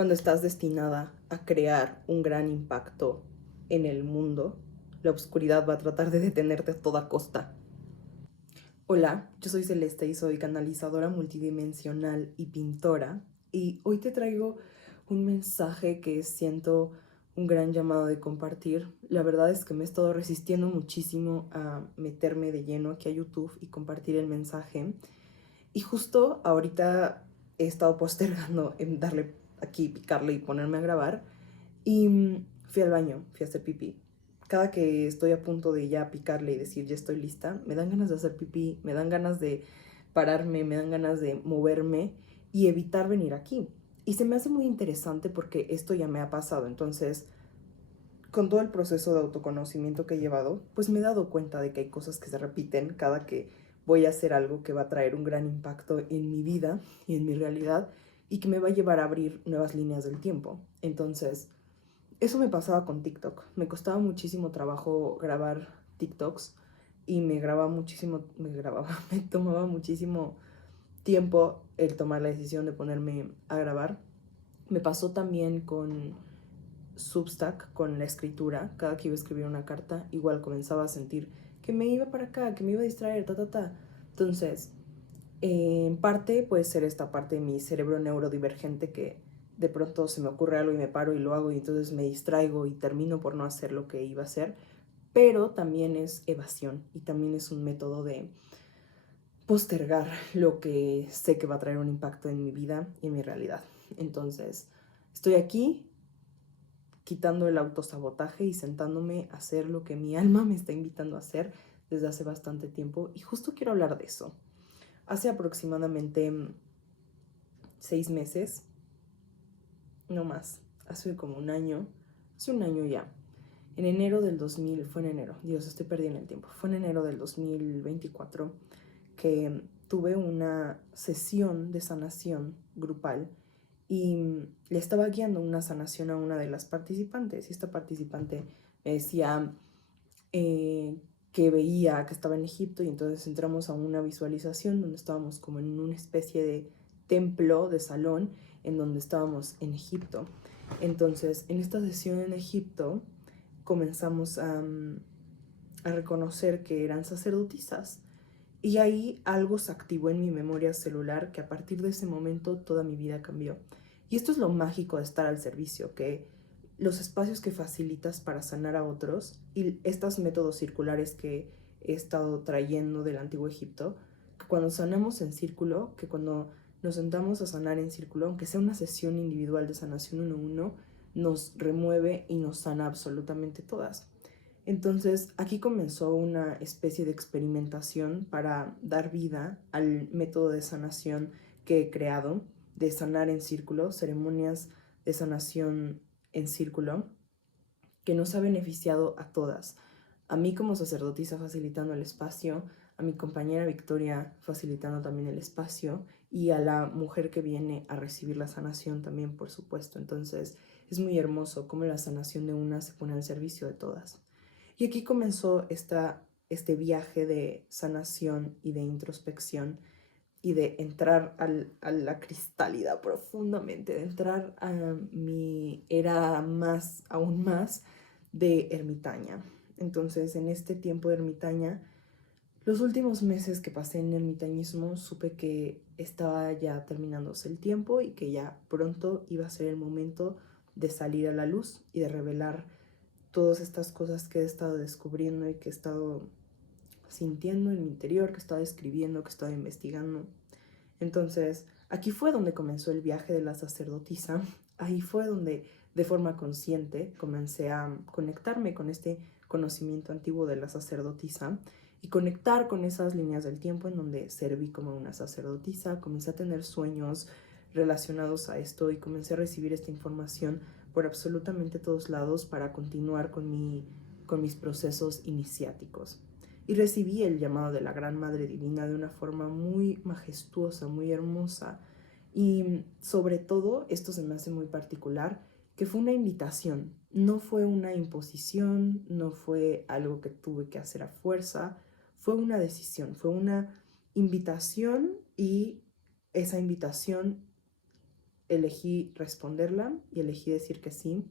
Cuando estás destinada a crear un gran impacto en el mundo, la oscuridad va a tratar de detenerte a toda costa. Hola, yo soy Celeste y soy canalizadora multidimensional y pintora. Y hoy te traigo un mensaje que siento un gran llamado de compartir. La verdad es que me he estado resistiendo muchísimo a meterme de lleno aquí a YouTube y compartir el mensaje. Y justo ahorita he estado postergando en darle aquí, picarle y ponerme a grabar. Y fui al baño, fui a hacer pipí. Cada que estoy a punto de ya picarle y decir ya estoy lista, me dan ganas de hacer pipí, me dan ganas de pararme, me dan ganas de moverme y evitar venir aquí. Y se me hace muy interesante porque esto ya me ha pasado. Entonces, con todo el proceso de autoconocimiento que he llevado, pues me he dado cuenta de que hay cosas que se repiten cada que voy a hacer algo que va a traer un gran impacto en mi vida y en mi realidad y que me va a llevar a abrir nuevas líneas del tiempo. Entonces, eso me pasaba con TikTok. Me costaba muchísimo trabajo grabar TikToks y me tomaba muchísimo tiempo el tomar la decisión de ponerme a grabar. Me pasó también con Substack, con la escritura. Cada que iba a escribir una carta, igual comenzaba a sentir que me iba para acá, que me iba a distraer, ta, ta, ta. Entonces, en parte puede ser esta parte de mi cerebro neurodivergente que de pronto se me ocurre algo y me paro y lo hago y entonces me distraigo y termino por no hacer lo que iba a hacer, pero también es evasión y también es un método de postergar lo que sé que va a traer un impacto en mi vida y en mi realidad. Entonces, estoy aquí quitando el autosabotaje y sentándome a hacer lo que mi alma me está invitando a hacer desde hace bastante tiempo y justo quiero hablar de eso. Hace aproximadamente 6 meses, no más, hace como un año, hace un año ya, en enero del 2000, fue en enero, Dios, estoy perdiendo el tiempo, fue en enero del 2024 que tuve una sesión de sanación grupal y le estaba guiando una sanación a una de las participantes y esta participante me decía eh, que veía que estaba en Egipto y entonces entramos a una visualización donde estábamos como en una especie de templo, de salón, en donde estábamos en Egipto. Entonces, en esta sesión en Egipto comenzamos a reconocer que eran sacerdotisas. Y ahí algo se activó en mi memoria celular que a partir de ese momento toda mi vida cambió. Y esto es lo mágico de estar al servicio, que los espacios que facilitas para sanar a otros y estos métodos circulares que he estado trayendo del antiguo Egipto, que cuando sanamos en círculo, que cuando nos sentamos a sanar en círculo, aunque sea una sesión individual de sanación uno a uno, nos remueve y nos sana absolutamente todas. Entonces, aquí comenzó una especie de experimentación para dar vida al método de sanación que he creado, de sanar en círculo, ceremonias de sanación en círculo, que nos ha beneficiado a todas. A mí como sacerdotisa facilitando el espacio, a mi compañera Victoria facilitando también el espacio y a la mujer que viene a recibir la sanación también, por supuesto. Entonces, es muy hermoso cómo la sanación de una se pone al servicio de todas. Y aquí comenzó este viaje de sanación y de introspección y de entrar a la cristalidad profundamente, de entrar a mi era más, aún más de ermitaña. Entonces, en este tiempo de ermitaña, los últimos meses que pasé en ermitañismo, supe que estaba ya terminándose el tiempo y que ya pronto iba a ser el momento de salir a la luz y de revelar todas estas cosas que he estado descubriendo y que he estado sintiendo en mi interior, que he estado escribiendo, que he estado investigando. Entonces, aquí fue donde comenzó el viaje de la sacerdotisa. Ahí fue donde de forma consciente comencé a conectarme con este conocimiento antiguo de la sacerdotisa y conectar con esas líneas del tiempo en donde serví como una sacerdotisa. Comencé a tener sueños relacionados a esto y comencé a recibir esta información por absolutamente todos lados para continuar con mis procesos iniciáticos. Y recibí el llamado de la Gran Madre Divina de una forma muy majestuosa, muy hermosa. Y sobre todo, esto se me hace muy particular, que fue una invitación, no fue una imposición, no fue algo que tuve que hacer a fuerza, fue una decisión, fue una invitación y esa invitación elegí responderla y elegí decir que sí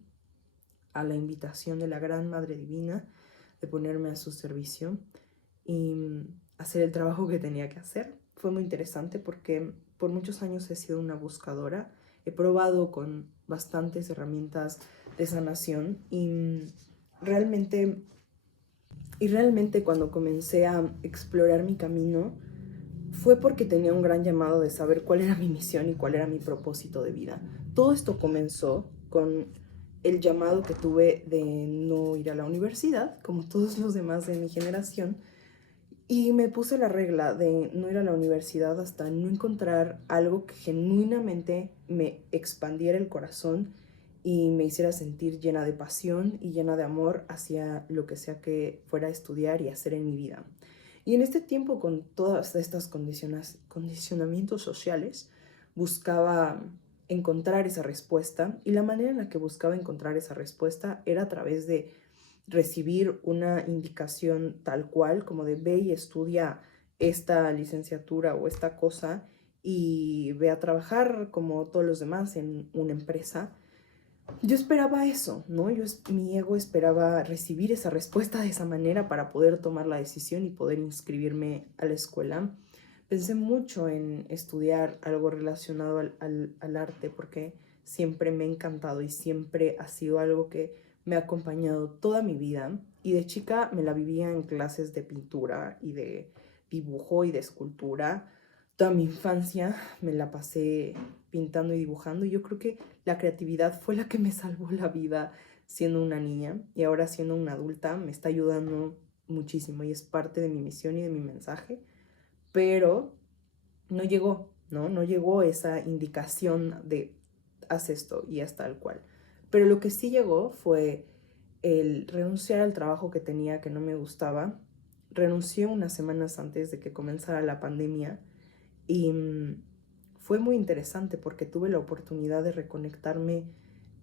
a la invitación de la Gran Madre Divina de ponerme a su servicio y hacer el trabajo que tenía que hacer. Fue muy interesante porque por muchos años he sido una buscadora. He probado con bastantes herramientas de sanación y realmente cuando comencé a explorar mi camino fue porque tenía un gran llamado de saber cuál era mi misión y cuál era mi propósito de vida. Todo esto comenzó con el llamado que tuve de no ir a la universidad, como todos los demás de mi generación, y me puse la regla de no ir a la universidad hasta no encontrar algo que genuinamente me expandiera el corazón y me hiciera sentir llena de pasión y llena de amor hacia lo que sea que fuera a estudiar y hacer en mi vida. Y en este tiempo, con todas estas condicionamientos sociales, buscaba encontrar esa respuesta, y la manera en la que buscaba encontrar esa respuesta era a través de recibir una indicación tal cual, como de ve y estudia esta licenciatura o esta cosa y ve a trabajar como todos los demás en una empresa. Yo esperaba eso, ¿no? Mi ego esperaba recibir esa respuesta de esa manera para poder tomar la decisión y poder inscribirme a la escuela. Pensé mucho en estudiar algo relacionado al arte porque siempre me ha encantado y siempre ha sido algo que me ha acompañado toda mi vida. Y de chica me la vivía en clases de pintura y de dibujo y de escultura. Toda mi infancia me la pasé pintando y dibujando, y yo creo que la creatividad fue la que me salvó la vida siendo una niña, y ahora siendo una adulta me está ayudando muchísimo y es parte de mi misión y de mi mensaje, pero no llegó, ¿no? No llegó esa indicación de haz esto y haz tal cual. Pero lo que sí llegó fue el renunciar al trabajo que tenía que no me gustaba. Renuncié unas semanas antes de que comenzara la pandemia y fue muy interesante porque tuve la oportunidad de reconectarme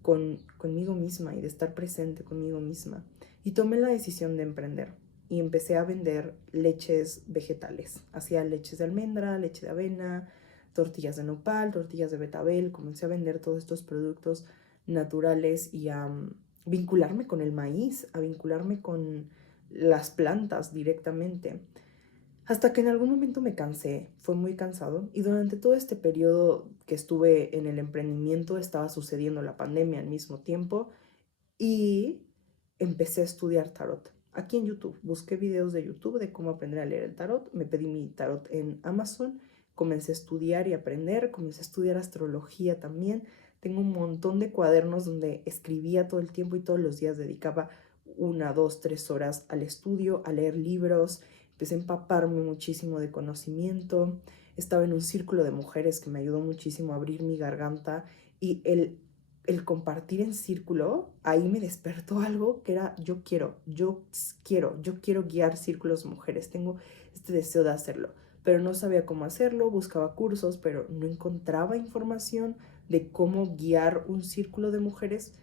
conmigo misma y de estar presente conmigo misma. Y tomé la decisión de emprender y empecé a vender leches vegetales. Hacía leches de almendra, leche de avena, tortillas de nopal, tortillas de betabel. Comencé a vender todos estos productos naturales y a vincularme con el maíz, a vincularme con las plantas directamente. Hasta que en algún momento me cansé, fue muy cansado, y durante todo este periodo que estuve en el emprendimiento estaba sucediendo la pandemia al mismo tiempo y empecé a estudiar tarot. Aquí en YouTube, busqué videos de YouTube de cómo aprender a leer el tarot, me pedí mi tarot en Amazon, comencé a estudiar y aprender, comencé a estudiar astrología también. Tengo un montón de cuadernos donde escribía todo el tiempo y todos los días dedicaba 1, 2, 3 horas al estudio, a leer libros. Empecé a empaparme muchísimo de conocimiento. Estaba en un círculo de mujeres que me ayudó muchísimo a abrir mi garganta, y el compartir en círculo, ahí me despertó algo que era yo quiero guiar círculos de mujeres, tengo este deseo de hacerlo, pero no sabía cómo hacerlo, buscaba cursos, pero no encontraba información de cómo guiar un círculo de mujeres.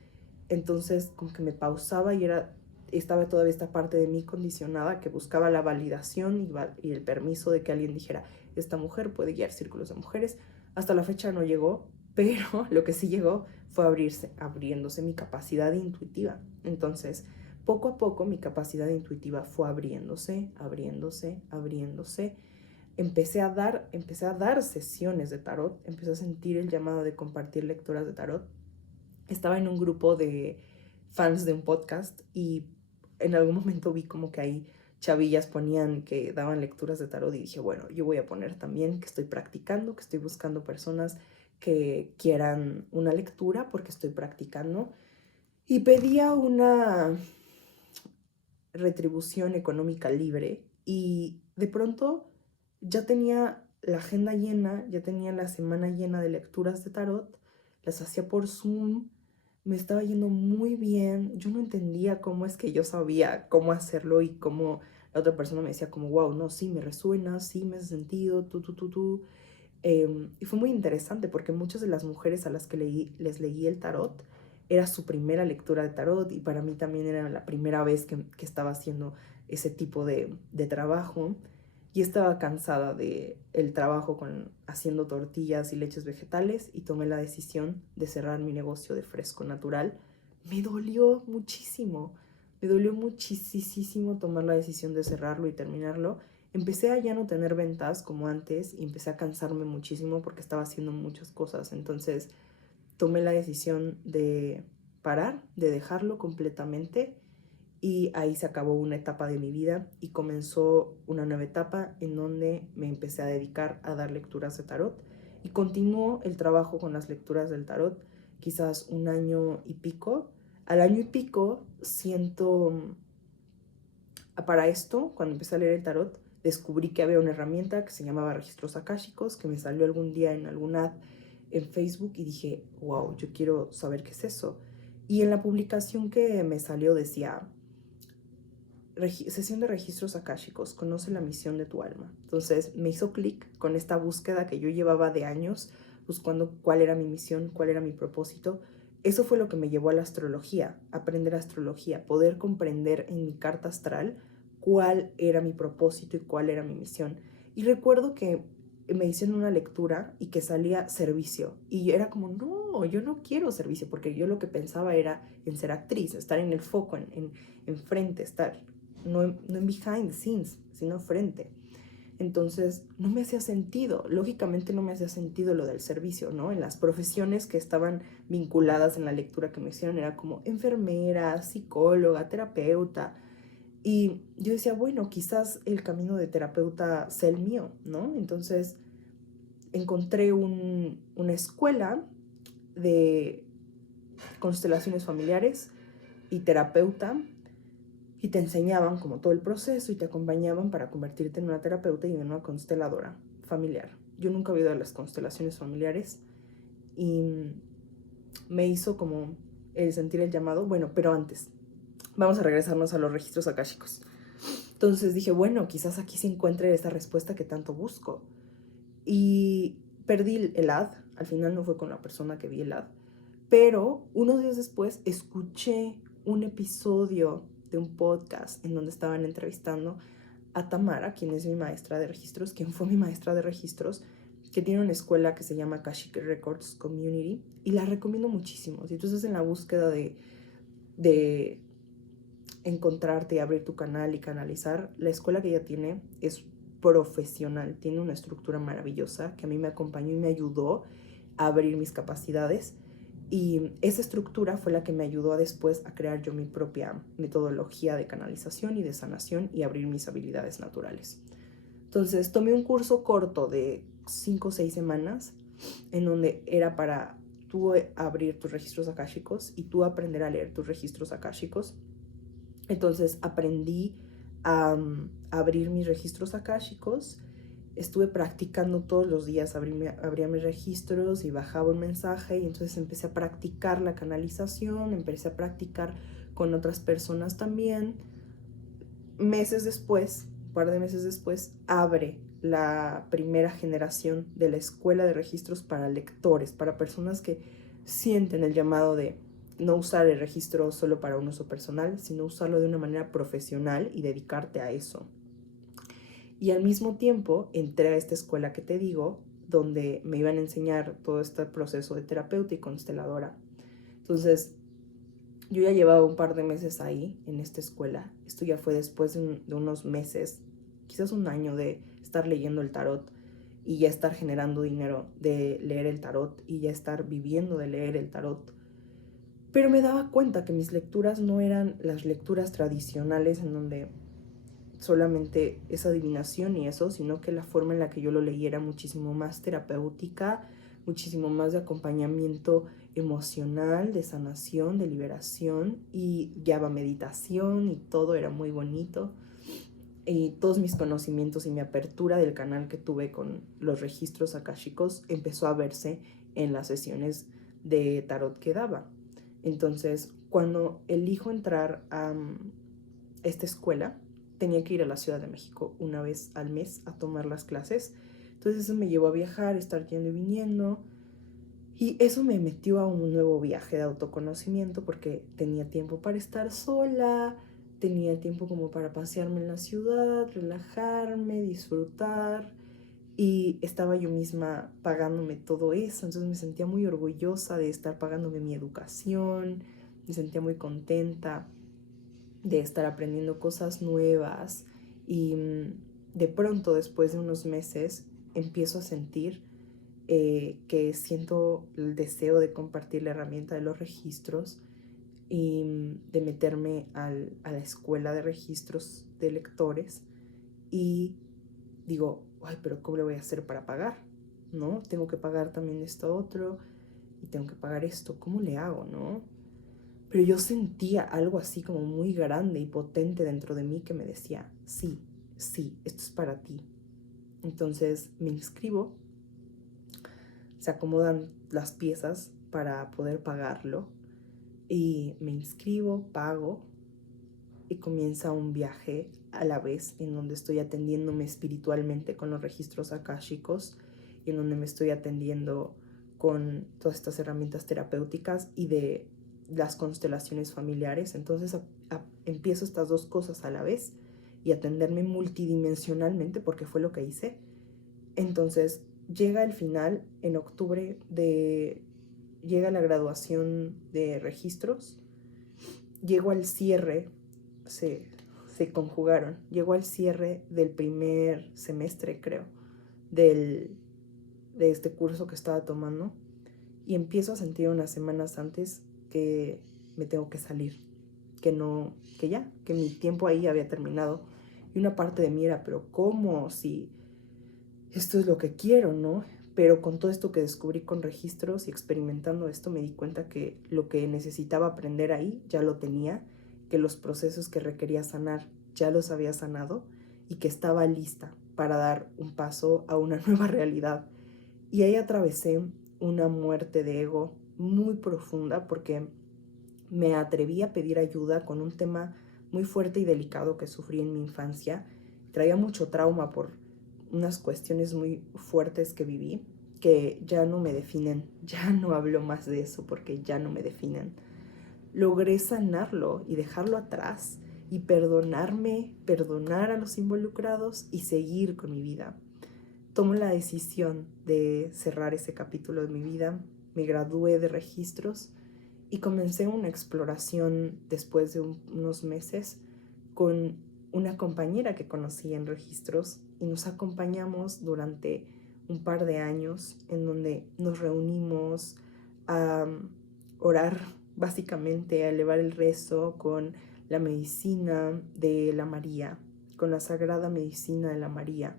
Entonces como que me pausaba y estaba todavía esta parte de mí condicionada que buscaba la validación y el permiso de que alguien dijera, esta mujer puede guiar círculos de mujeres. Hasta la fecha no llegó, pero lo que sí llegó fue abriéndose mi capacidad intuitiva. Entonces, poco a poco mi capacidad intuitiva fue abriéndose. Empecé a dar sesiones de tarot, empecé a sentir el llamado de compartir lecturas de tarot. Estaba en un grupo de fans de un podcast y en algún momento vi como que ahí chavillas ponían que daban lecturas de tarot, y dije, bueno, yo voy a poner también que estoy practicando, que estoy buscando personas que quieran una lectura porque estoy practicando, y pedía una retribución económica libre, y de pronto ya tenía la agenda llena, ya tenía la semana llena de lecturas de tarot, las hacía por Zoom, me estaba yendo muy bien. Yo no entendía cómo es que yo sabía cómo hacerlo y cómo la otra persona me decía como, wow, no, sí, me resuena, sí, me hace sentido, tú. Y fue muy interesante porque muchas de las mujeres a las que les leí el tarot era su primera lectura de tarot, y para mí también era la primera vez que estaba haciendo ese tipo de trabajo. y estaba cansada de el trabajo haciendo tortillas y leches vegetales y tomé la decisión de cerrar mi negocio de fresco natural. Me dolió muchísimo, tomar la decisión de cerrarlo y terminarlo. Empecé a ya no tener ventas como antes y empecé a cansarme muchísimo porque estaba haciendo muchas cosas. Entonces tomé la decisión de parar, de dejarlo completamente, y ahí se acabó una etapa de mi vida y comenzó una nueva etapa en donde me empecé a dedicar a dar lecturas de tarot y continuó el trabajo con las lecturas del tarot quizás un año y pico. Al año y pico siento, para esto, cuando empecé a leer el tarot, descubrí que había una herramienta que se llamaba registros akáshicos, que me salió algún día en alguna ad en Facebook y dije, wow, yo quiero saber qué es eso. Y en la publicación que me salió decía, sesión de registros akáshicos, conoce la misión de tu alma. Entonces me hizo clic con esta búsqueda que yo llevaba de años, buscando cuál era mi misión, cuál era mi propósito. Eso fue lo que me llevó a la astrología, aprender astrología, poder comprender en mi carta astral cuál era mi propósito y cuál era mi misión. Y recuerdo que me hicieron una lectura y que salía servicio. Y era como, no, yo no quiero servicio, porque yo lo que pensaba era en ser actriz, estar en el foco, en frente, estar no en behind the scenes, sino frente. Entonces no me hacía sentido, lógicamente no me hacía sentido lo del servicio, ¿no? En las profesiones que estaban vinculadas en la lectura que me hicieron era como enfermera, psicóloga, terapeuta. Y yo decía, bueno, quizás el camino de terapeuta sea el mío, ¿no? Entonces encontré una escuela de constelaciones familiares y terapeuta, y te enseñaban como todo el proceso y te acompañaban para convertirte en una terapeuta y en una consteladora familiar. Yo nunca había ido a las constelaciones familiares y me hizo como sentir el llamado. Bueno, pero antes, vamos a regresarnos a los registros akáshicos. Entonces dije, bueno, quizás aquí se encuentre esa respuesta que tanto busco. Y perdí el ad, al final no fue con la persona que vi el ad, pero unos días después escuché un episodio de un podcast en donde estaban entrevistando a Tamara, quien es mi maestra de registros, quien fue mi maestra de registros, que tiene una escuela que se llama Akashic Records Community, y la recomiendo muchísimo. Si tú estás en la búsqueda de encontrarte y abrir tu canal y canalizar, la escuela que ella tiene es profesional, tiene una estructura maravillosa que a mí me acompañó y me ayudó a abrir mis capacidades. Y esa estructura fue la que me ayudó a después a crear yo mi propia metodología de canalización y de sanación y abrir mis habilidades naturales. Entonces tomé un curso corto de 5 o 6 semanas en donde era para tú abrir tus registros akáshicos y tú aprender a leer tus registros akáshicos. Entonces aprendí a abrir mis registros akáshicos. Estuve practicando todos los días, abría mis registros y bajaba un mensaje, y entonces empecé a practicar la canalización, empecé a practicar con otras personas también. Meses después, un par de meses después, abre la primera generación de la escuela de registros para lectores, para personas que sienten el llamado de no usar el registro solo para un uso personal, sino usarlo de una manera profesional y dedicarte a eso. Y al mismo tiempo entré a esta escuela que te digo, donde me iban a enseñar todo este proceso de terapeuta y consteladora. Entonces, yo ya llevaba un par de meses ahí, en esta escuela. Esto ya fue después de unos meses, quizás un año de estar leyendo el tarot y ya estar generando dinero de leer el tarot y ya estar viviendo de leer el tarot. Pero me daba cuenta que mis lecturas no eran las lecturas tradicionales en donde solamente esa adivinación y eso, sino que la forma en la que yo lo leí era muchísimo más terapéutica, muchísimo más de acompañamiento emocional, de sanación, de liberación, y guiaba meditación y todo era muy bonito. Y todos mis conocimientos y mi apertura del canal que tuve con los registros akáshicos empezó a verse en las sesiones de tarot que daba. Entonces, cuando elijo entrar a esta escuela, tenía que ir a la Ciudad de México una vez al mes a tomar las clases. Entonces eso me llevó a viajar, estar yendo y viniendo. Y eso me metió a un nuevo viaje de autoconocimiento porque tenía tiempo para estar sola, tenía tiempo como para pasearme en la ciudad, relajarme, disfrutar, y estaba yo misma pagándome todo eso. Entonces me sentía muy orgullosa de estar pagándome mi educación, me sentía muy contenta de estar aprendiendo cosas nuevas, y de pronto, después de unos meses, empiezo a sentir que siento el deseo de compartir la herramienta de los registros y de meterme a la escuela de registros de lectores, y digo, ay, pero ¿cómo le voy a hacer para pagar? ¿No? Tengo que pagar también esto otro y tengo que pagar esto, ¿cómo le hago, no? Pero yo sentía algo así como muy grande y potente dentro de mí que me decía, sí, sí, esto es para ti. Entonces me inscribo, se acomodan las piezas para poder pagarlo, y me inscribo, pago, y comienza un viaje a la vez en donde estoy atendiéndome espiritualmente con los registros akáshicos, y en donde me estoy atendiendo con todas estas herramientas terapéuticas y de las constelaciones familiares. Entonces empiezo estas dos cosas a la vez y atenderme multidimensionalmente, porque fue lo que hice. Entonces llega el final en octubre llega la graduación de registros, llego al cierre, se conjugaron, llego al cierre del primer semestre, creo, de este curso que estaba tomando, y empiezo a sentir unas semanas antes que me tengo que salir, que mi tiempo ahí había terminado. Y una parte de mí era, pero ¿cómo? Si esto es lo que quiero, ¿no? Pero con todo esto que descubrí con registros y experimentando esto, me di cuenta que lo que necesitaba aprender ahí ya lo tenía, que los procesos que requería sanar ya los había sanado, y que estaba lista para dar un paso a una nueva realidad. Y ahí atravesé una muerte de ego muy profunda, porque me atreví a pedir ayuda con un tema muy fuerte y delicado que sufrí en mi infancia. Traía mucho trauma por unas cuestiones muy fuertes que viví, que ya no me definen. Ya no hablo más de eso porque ya no me definen. Logré sanarlo y dejarlo atrás y perdonarme, perdonar a los involucrados y seguir con mi vida. Tomo la decisión de cerrar ese capítulo de mi vida, me gradué de registros y comencé una exploración después de unos meses con una compañera que conocí en registros, y nos acompañamos durante un par de años en donde nos reunimos a orar, básicamente a elevar el rezo con la medicina de la María, con la sagrada medicina de la María.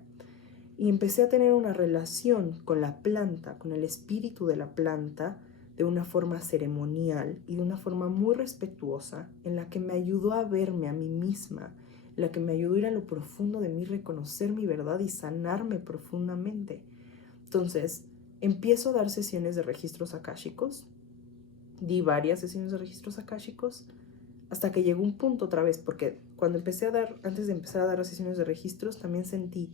Y empecé a tener una relación con la planta, con el espíritu de la planta, de una forma ceremonial y de una forma muy respetuosa, en la que me ayudó a verme a mí misma, en la que me ayudó a ir a lo profundo de mí, reconocer mi verdad y sanarme profundamente. Entonces, empiezo a dar sesiones de registros akáshicos, di varias sesiones de registros akáshicos, hasta que llegó un punto otra vez, porque antes de empezar a dar las sesiones de registros, también sentí,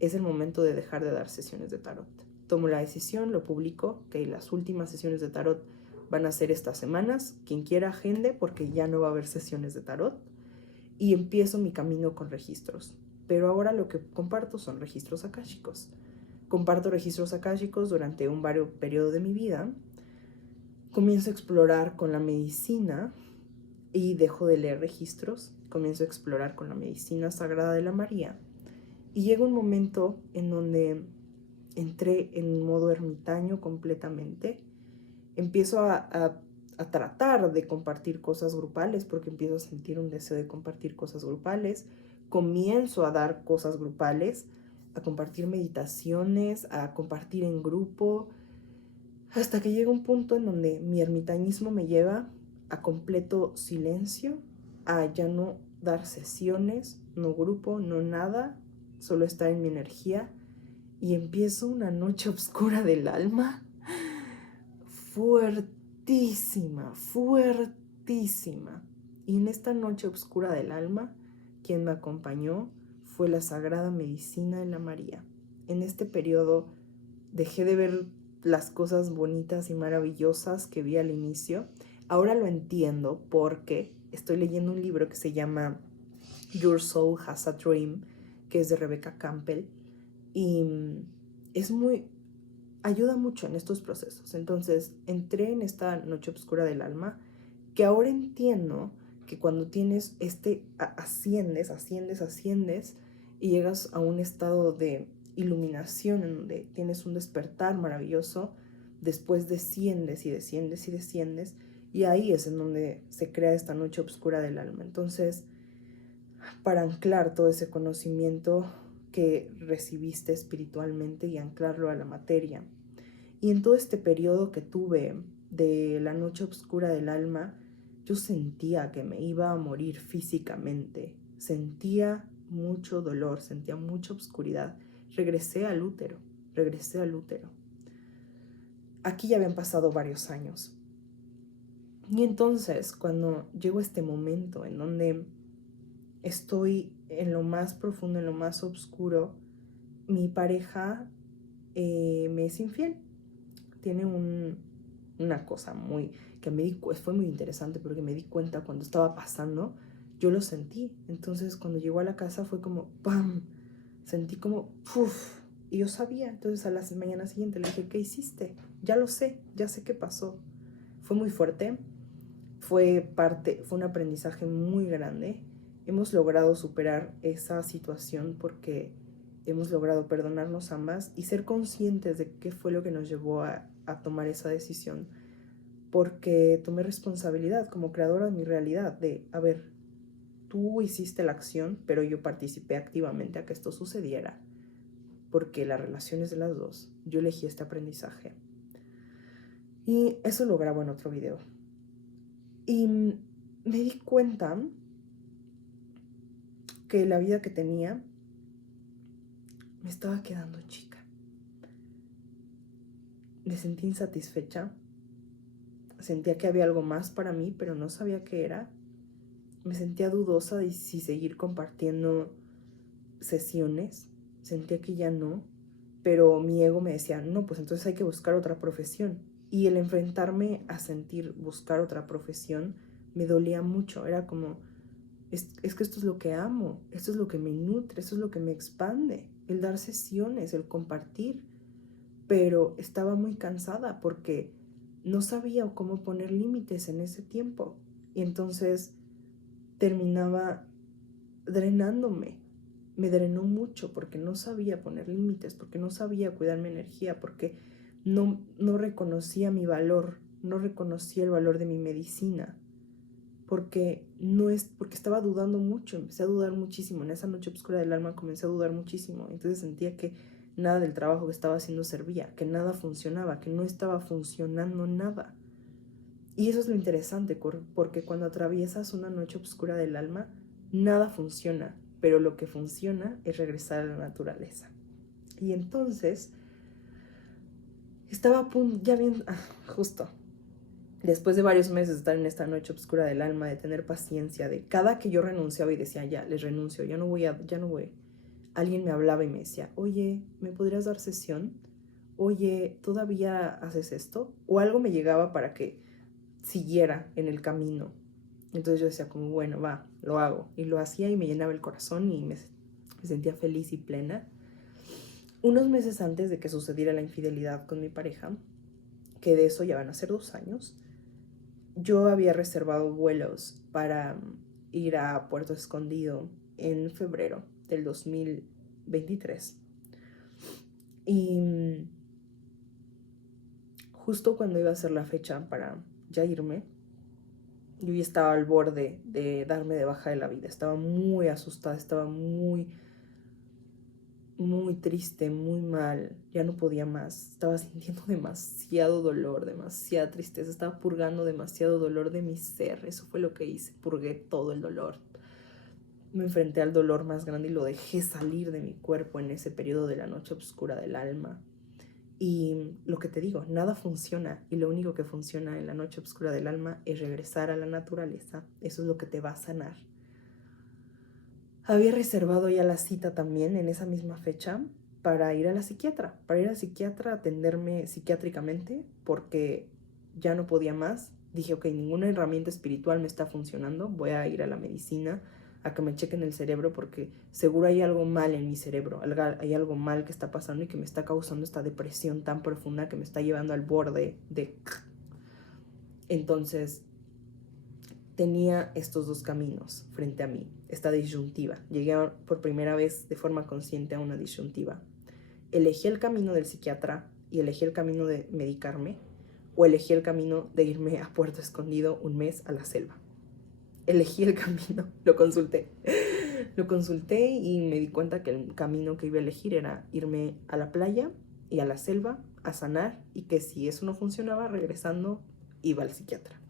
es el momento de dejar de dar sesiones de tarot. Tomo la decisión, lo publico, que las últimas sesiones de tarot van a ser estas semanas. Quien quiera agende, porque ya no va a haber sesiones de tarot. Y empiezo mi camino con registros. Pero ahora lo que comparto son registros akáshicos. Comparto registros akáshicos durante un varios periodo de mi vida. Comienzo a explorar con la medicina y dejo de leer registros. Comienzo a explorar con la medicina sagrada de la María. Y llega un momento en donde entré en modo ermitaño completamente. Empiezo a tratar de compartir cosas grupales, porque empiezo a sentir un deseo de compartir cosas grupales. Comienzo a dar cosas grupales, a compartir meditaciones, a compartir en grupo, hasta que llega un punto en donde mi ermitañismo me lleva a completo silencio, a ya no dar sesiones, no grupo, no nada, solo estar en mi energía, y empiezo una noche oscura del alma, fuertísima, fuertísima. Y en esta noche oscura del alma, quien me acompañó fue la sagrada medicina de la María. En este periodo dejé de ver las cosas bonitas y maravillosas que vi al inicio. Ahora lo entiendo, porque estoy leyendo un libro que se llama Your Soul Has a Dream, que es de Rebecca Campbell, y es ayuda mucho en estos procesos. Entonces entré en esta noche oscura del alma, que ahora entiendo que cuando tienes asciendes y llegas a un estado de iluminación en donde tienes un despertar maravilloso, después desciendes y ahí es en donde se crea esta noche oscura del alma. Entonces, para anclar todo ese conocimiento que recibiste espiritualmente y anclarlo a la materia. Y en todo este periodo que tuve de la noche oscura del alma, yo sentía que me iba a morir físicamente. Sentía mucho dolor, sentía mucha oscuridad. Regresé al útero. Aquí ya habían pasado varios años. Y entonces, cuando llegó este momento en donde estoy en lo más profundo, en lo más oscuro, mi pareja me es infiel. Tiene una cosa fue muy interesante porque me di cuenta cuando estaba pasando, yo lo sentí. Entonces cuando llegó a la casa fue como ¡pam! Sentí como ¡puf! Y yo sabía. Entonces a la mañana siguiente le dije, ¿qué hiciste? Ya lo sé, ya sé qué pasó. Fue muy fuerte, fue un aprendizaje muy grande. Hemos logrado superar esa situación porque hemos logrado perdonarnos ambas y ser conscientes de qué fue lo que nos llevó a tomar esa decisión, porque tomé responsabilidad como creadora de mi realidad, de, a ver, tú hiciste la acción, pero yo participé activamente a que esto sucediera, porque la relación es de las dos. Yo elegí este aprendizaje. Y eso lo grabo en otro video. Y me di cuenta que la vida que tenía me estaba quedando chica. Me sentí insatisfecha. Sentía que había algo más para mí, pero no sabía qué era. Me sentía dudosa de si seguir compartiendo sesiones. Sentía que ya no, pero mi ego me decía, no, pues entonces hay que buscar otra profesión. Y el enfrentarme a buscar otra profesión, me dolía mucho. Era como, es que esto es lo que amo, esto es lo que me nutre, esto es lo que me expande, el dar sesiones, el compartir. Pero estaba muy cansada porque no sabía cómo poner límites en ese tiempo. Y entonces terminaba drenándome. Me drenó mucho porque no sabía poner límites, porque no sabía cuidar mi energía, porque no reconocía mi valor, no reconocía el valor de mi medicina, porque estaba dudando mucho. Empecé a dudar muchísimo. En esa noche oscura del alma comencé a dudar muchísimo. Entonces sentía que nada del trabajo que estaba haciendo servía, que nada funcionaba, que no estaba funcionando nada. Y eso es lo interesante, porque cuando atraviesas una noche oscura del alma, nada funciona, pero lo que funciona es regresar a la naturaleza. Y entonces estaba a punto, ya bien, justo, después de varios meses de estar en esta noche oscura del alma, de tener paciencia, de cada que yo renunciaba y decía, ya, les renuncio, ya no voy, alguien me hablaba y me decía, oye, ¿me podrías dar sesión? Oye, ¿todavía haces esto? O algo me llegaba para que siguiera en el camino. Entonces yo decía como, bueno, va, lo hago. Y lo hacía y me llenaba el corazón y me sentía feliz y plena. Unos meses antes de que sucediera la infidelidad con mi pareja, que de eso ya van a ser 2 años, yo había reservado vuelos para ir a Puerto Escondido en febrero del 2023. Y justo cuando iba a ser la fecha para ya irme, yo ya estaba al borde de darme de baja de la vida. Estaba muy asustada, estaba muy triste, muy mal. Ya no podía más. Estaba sintiendo demasiado dolor, demasiada tristeza. Estaba purgando demasiado dolor de mi ser. Eso fue lo que hice. Purgué todo el dolor. Me enfrenté al dolor más grande y lo dejé salir de mi cuerpo en ese periodo de la noche oscura del alma. Y lo que te digo, nada funciona, y lo único que funciona en la noche oscura del alma es regresar a la naturaleza. Eso es lo que te va a sanar. Había reservado ya la cita también en esa misma fecha para ir a la psiquiatra, a atenderme psiquiátricamente, porque ya no podía más. dije, ok, ninguna herramienta espiritual me está funcionando, voy a ir a la medicina a que me chequen el cerebro porque seguro hay algo mal en mi cerebro, hay algo mal que está pasando y que me está causando esta depresión tan profunda que me está llevando al borde de... Entonces, tenía estos dos caminos frente a mí, esta disyuntiva. Llegué por primera vez de forma consciente a una disyuntiva. Elegí el camino del psiquiatra y elegí el camino de medicarme, o elegí el camino de irme a Puerto Escondido un mes a la selva. Elegí el camino, lo consulté y me di cuenta que el camino que iba a elegir era irme a la playa y a la selva a sanar, y que si eso no funcionaba, regresando iba al psiquiatra.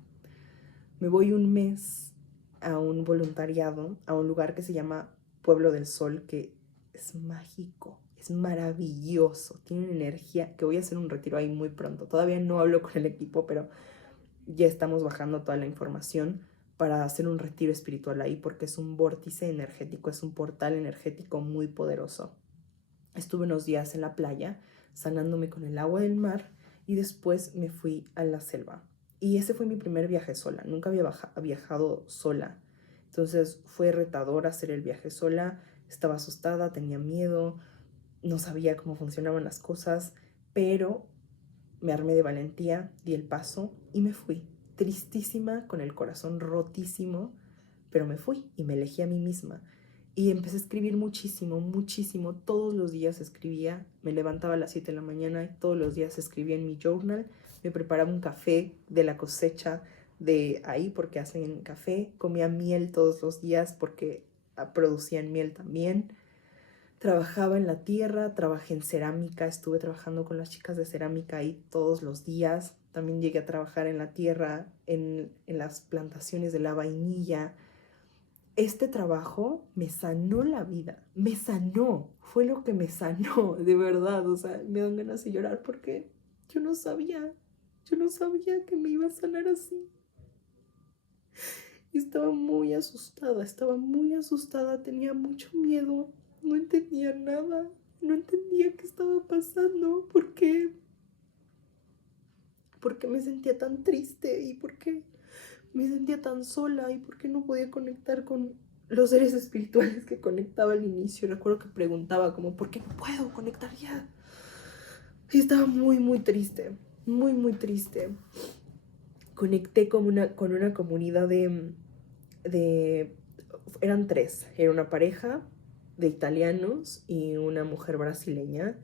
Me voy un mes a un voluntariado, a un lugar que se llama Pueblo del Sol, que es mágico, es maravilloso, tiene una energía, que voy a hacer un retiro ahí muy pronto. Todavía no hablo con el equipo, pero ya estamos bajando toda la información para hacer un retiro espiritual ahí, porque es un vórtice energético, es un portal energético muy poderoso. Estuve unos días en la playa, sanándome con el agua del mar, y después me fui a la selva. Y ese fue mi primer viaje sola, nunca había viajado sola. Entonces fue retador hacer el viaje sola, estaba asustada, tenía miedo, no sabía cómo funcionaban las cosas, pero me armé de valentía, di el paso y me fui. Tristísima, con el corazón rotísimo, pero me fui y me elegí a mí misma. Y empecé a escribir muchísimo, muchísimo. Todos los días escribía. Me levantaba a las 7 de la mañana y todos los días escribía en mi journal. Me preparaba un café de la cosecha de ahí porque hacen café. Comía miel todos los días porque producían miel también. Trabajaba en la tierra, trabajé en cerámica, estuve trabajando con las chicas de cerámica ahí todos los días. También llegué a trabajar en la tierra, en las plantaciones de la vainilla. Este trabajo me sanó la vida, me sanó, fue lo que me sanó, de verdad. O sea, me dan ganas de llorar porque yo no sabía que me iba a sanar así. Y estaba muy asustada, tenía mucho miedo, no entendía nada, no entendía qué estaba pasando, por qué me sentía tan triste y por qué me sentía tan sola y por qué no podía conectar con los seres espirituales que conectaba al inicio. Recuerdo que preguntaba como, ¿por qué no puedo conectar ya? Y estaba muy, muy triste, muy, muy triste. Conecté con una comunidad eran tres, era una pareja de italianos y una mujer brasileña,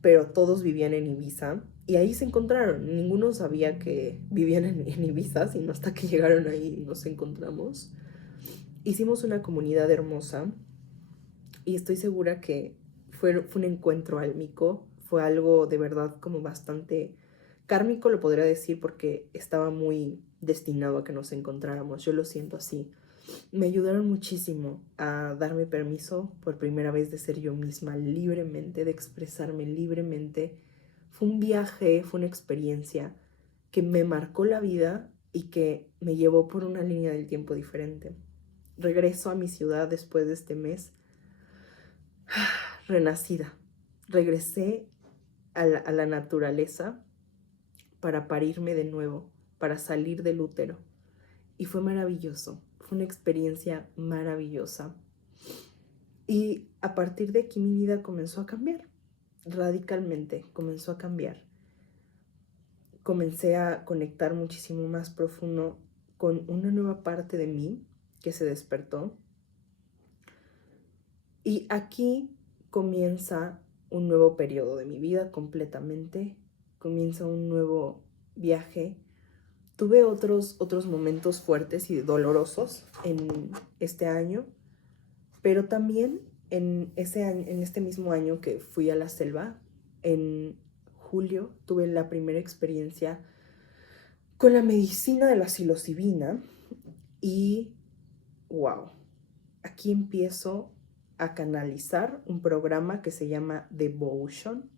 pero todos vivían en Ibiza y ahí se encontraron. Ninguno sabía que vivían en Ibiza, sino hasta que llegaron ahí y nos encontramos. Hicimos una comunidad hermosa y estoy segura que fue un encuentro álmico, fue algo de verdad como bastante kármico, lo podría decir, porque estaba muy destinado a que nos encontráramos. Yo lo siento así. Me ayudaron muchísimo a darme permiso por primera vez de ser yo misma libremente, de expresarme libremente. Fue un viaje, fue una experiencia que me marcó la vida y que me llevó por una línea del tiempo diferente. Regreso a mi ciudad después de este mes, renacida. Regresé a la naturaleza para parirme de nuevo, para salir del útero. Y fue maravilloso, fue una experiencia maravillosa. Y a partir de aquí mi vida comenzó a cambiar, radicalmente comenzó a cambiar. Comencé a conectar muchísimo más profundo con una nueva parte de mí que se despertó. Y aquí comienza un nuevo periodo de mi vida completamente, comienza un nuevo viaje. Tuve otros momentos fuertes y dolorosos en este año, pero también en este mismo año que fui a la selva, en julio, tuve la primera experiencia con la medicina de la psilocibina y wow, aquí empiezo a canalizar un programa que se llama Devotion.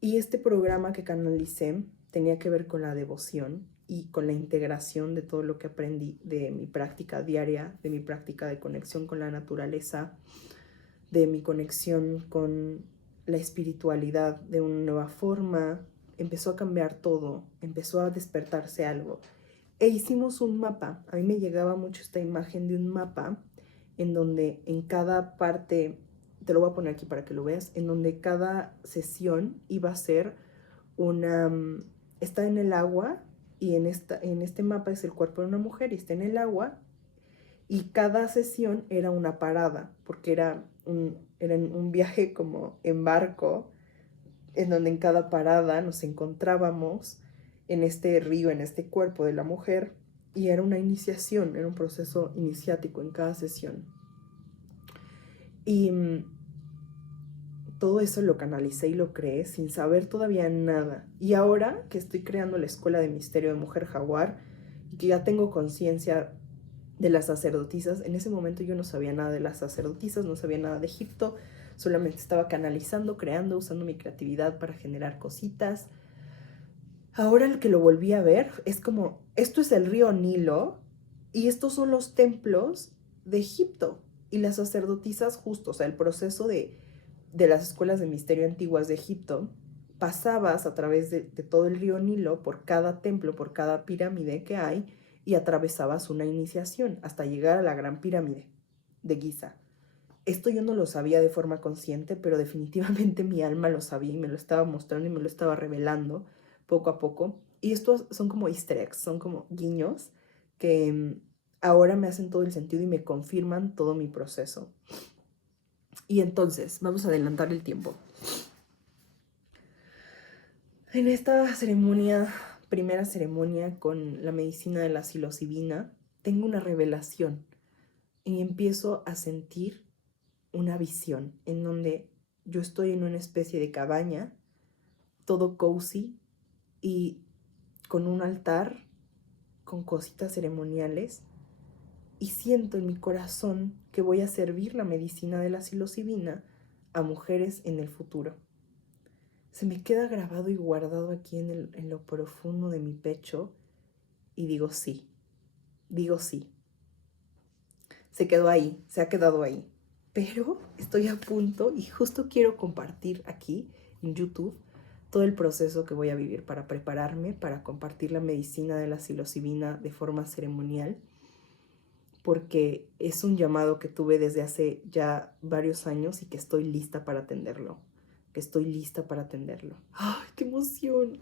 Y este programa que canalicé tenía que ver con la devoción y con la integración de todo lo que aprendí de mi práctica diaria, de mi práctica de conexión con la naturaleza, de mi conexión con la espiritualidad de una nueva forma, empezó a cambiar todo, empezó a despertarse algo. E hicimos un mapa. A mí me llegaba mucho esta imagen de un mapa en donde en cada parte, te lo voy a poner aquí para que lo veas, en donde cada sesión iba a ser una, está en el agua y en este mapa es el cuerpo de una mujer y está en el agua y cada sesión era una parada porque era un viaje como en barco en donde en cada parada nos encontrábamos en este río, en este cuerpo de la mujer y era una iniciación, era un proceso iniciático en cada sesión. Y todo eso lo canalicé y lo creé sin saber todavía nada. Y ahora que estoy creando la Escuela de Misterio de Mujer Jaguar y que ya tengo conciencia de las sacerdotisas, en ese momento yo no sabía nada de las sacerdotisas, no sabía nada de Egipto, solamente estaba canalizando, creando, usando mi creatividad para generar cositas. Ahora el que lo volví a ver es como, esto es el río Nilo y estos son los templos de Egipto y las sacerdotisas justo, o sea, el proceso de las escuelas de misterio antiguas de Egipto, pasabas a través de todo el río Nilo, por cada templo, por cada pirámide que hay, y atravesabas una iniciación hasta llegar a la gran pirámide de Giza. Esto yo no lo sabía de forma consciente, pero definitivamente mi alma lo sabía y me lo estaba mostrando y me lo estaba revelando poco a poco. Y estos son como easter eggs, son como guiños que ahora me hacen todo el sentido y me confirman todo mi proceso. Y entonces, vamos a adelantar el tiempo. En esta ceremonia, primera ceremonia con la medicina de la psilocibina, tengo una revelación y empiezo a sentir una visión en donde yo estoy en una especie de cabaña, todo cozy y con un altar, con cositas ceremoniales, y siento en mi corazón que voy a servir la medicina de la psilocibina a mujeres en el futuro. Se me queda grabado y guardado aquí en lo profundo de mi pecho y digo sí, digo sí. Se quedó ahí, se ha quedado ahí. Pero estoy a punto y justo quiero compartir aquí en YouTube todo el proceso que voy a vivir para prepararme, para compartir la medicina de la psilocibina de forma ceremonial, porque es un llamado que tuve desde hace ya varios años y que estoy lista para atenderlo. Que estoy lista para atenderlo. ¡Ay, qué emoción!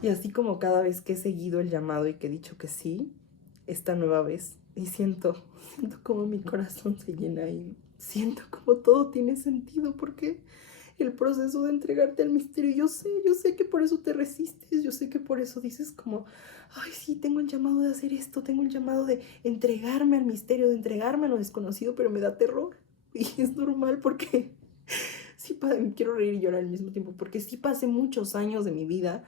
Y así como cada vez que he seguido el llamado y que he dicho que sí, esta nueva vez, y siento como mi corazón se llena y siento como todo tiene sentido porque el proceso de entregarte al misterio, yo sé que por eso te resistes, yo sé que por eso dices como, ay sí, tengo el llamado de hacer esto, tengo el llamado de entregarme al misterio, de entregarme a lo desconocido, pero me da terror. Y es normal porque sí, quiero reír y llorar al mismo tiempo, porque sí pasé muchos años de mi vida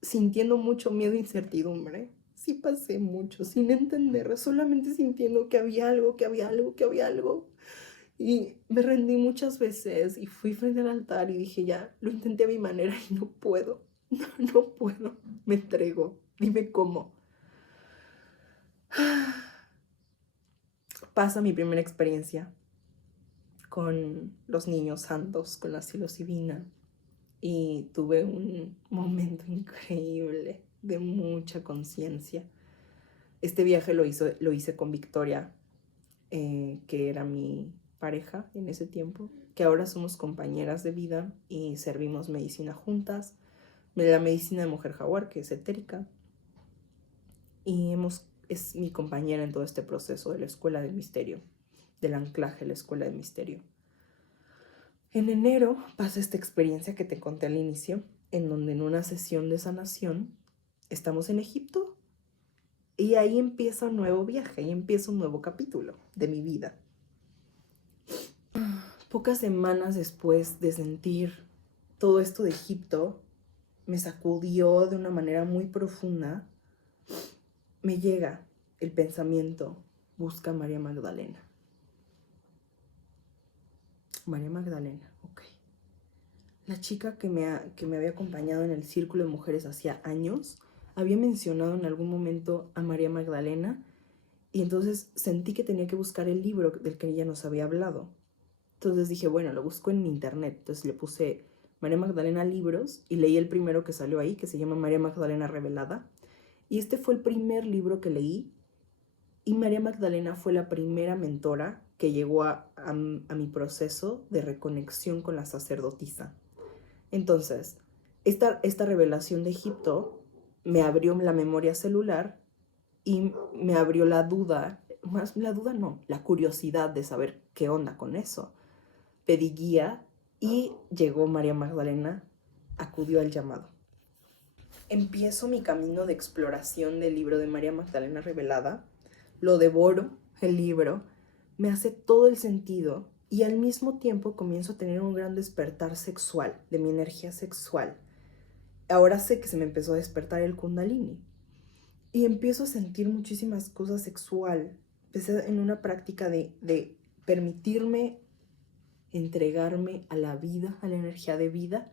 sintiendo mucho miedo e incertidumbre. Sí pasé mucho sin entender, solamente sintiendo que había algo, que había algo, que había algo. Y me rendí muchas veces y fui frente al altar y dije, ya, lo intenté a mi manera y no puedo, no puedo, me entrego, dime cómo. Pasa mi primera experiencia con los niños santos, con la psilocibina, y tuve un momento increíble de mucha conciencia. Este viaje lo hice con Victoria, que era mi pareja en ese tiempo, que ahora somos compañeras de vida y servimos medicina juntas, la medicina de mujer jaguar, que es etérica, y es mi compañera en todo este proceso de la escuela del misterio, del anclaje, la escuela del misterio. En enero pasa esta experiencia que te conté al inicio, en donde en una sesión de sanación estamos en Egipto y ahí empieza un nuevo viaje, ahí empieza un nuevo capítulo de mi vida. Pocas semanas después de sentir todo esto de Egipto, me sacudió de una manera muy profunda, me llega el pensamiento, busca a María Magdalena. María Magdalena, ok. La chica que me había acompañado en el círculo de mujeres hacía años, había mencionado en algún momento a María Magdalena y entonces sentí que tenía que buscar el libro del que ella nos había hablado. Entonces dije, bueno, lo busco en internet. Entonces le puse María Magdalena libros, y leí el primero que salió ahí, que se llama María Magdalena Revelada. Y este fue el primer libro que leí, y María Magdalena fue la primera mentora que llegó a mi proceso de reconexión con la sacerdotisa. Entonces, esta revelación de Egipto me abrió la memoria celular y me abrió la duda, más la duda no, la curiosidad de saber qué onda con eso. Pedí guía y llegó María Magdalena, acudió al llamado. Empiezo mi camino de exploración del libro de María Magdalena Revelada, lo devoro, el libro, me hace todo el sentido y al mismo tiempo comienzo a tener un gran despertar sexual, de mi energía sexual. Ahora sé que se me empezó a despertar el Kundalini y empiezo a sentir muchísimas cosas sexual. Empecé en una práctica de permitirme entregarme a la vida, a la energía de vida.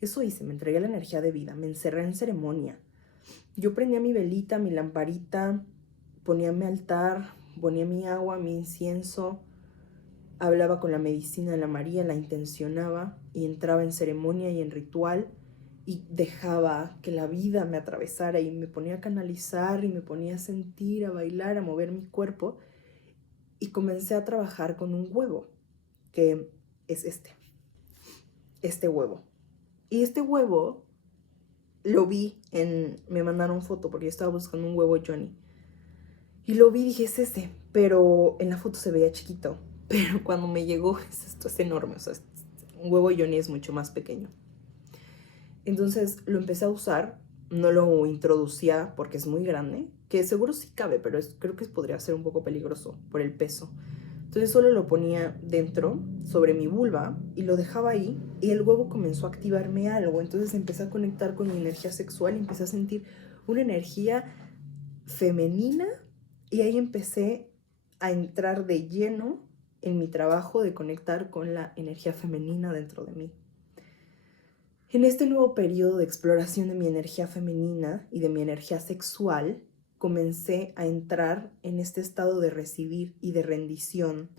Eso hice, me entregué a la energía de vida, me encerré en ceremonia. Yo prendía mi velita, mi lamparita, ponía mi altar, ponía mi agua, mi incienso, hablaba con la medicina de la María, la intencionaba y entraba en ceremonia y en ritual y dejaba que la vida me atravesara y me ponía a canalizar y me ponía a sentir, a bailar, a mover mi cuerpo y comencé a trabajar con un huevo, que es este huevo. Y este huevo lo vi me mandaron foto porque yo estaba buscando un huevo Johnny. Y lo vi y dije, es ese, pero en la foto se veía chiquito. Pero cuando me llegó, esto es enorme, o sea, un huevo Johnny es mucho más pequeño. Entonces lo empecé a usar, no lo introducía porque es muy grande, que seguro sí cabe, pero creo que podría ser un poco peligroso por el peso. Entonces solo lo ponía dentro, sobre mi vulva, y lo dejaba ahí, y el huevo comenzó a activarme algo. Entonces empecé a conectar con mi energía sexual y empecé a sentir una energía femenina, y ahí empecé a entrar de lleno en mi trabajo de conectar con la energía femenina dentro de mí. En este nuevo periodo de exploración de mi energía femenina y de mi energía sexual, comencé a entrar en este estado de recibir y de rendición.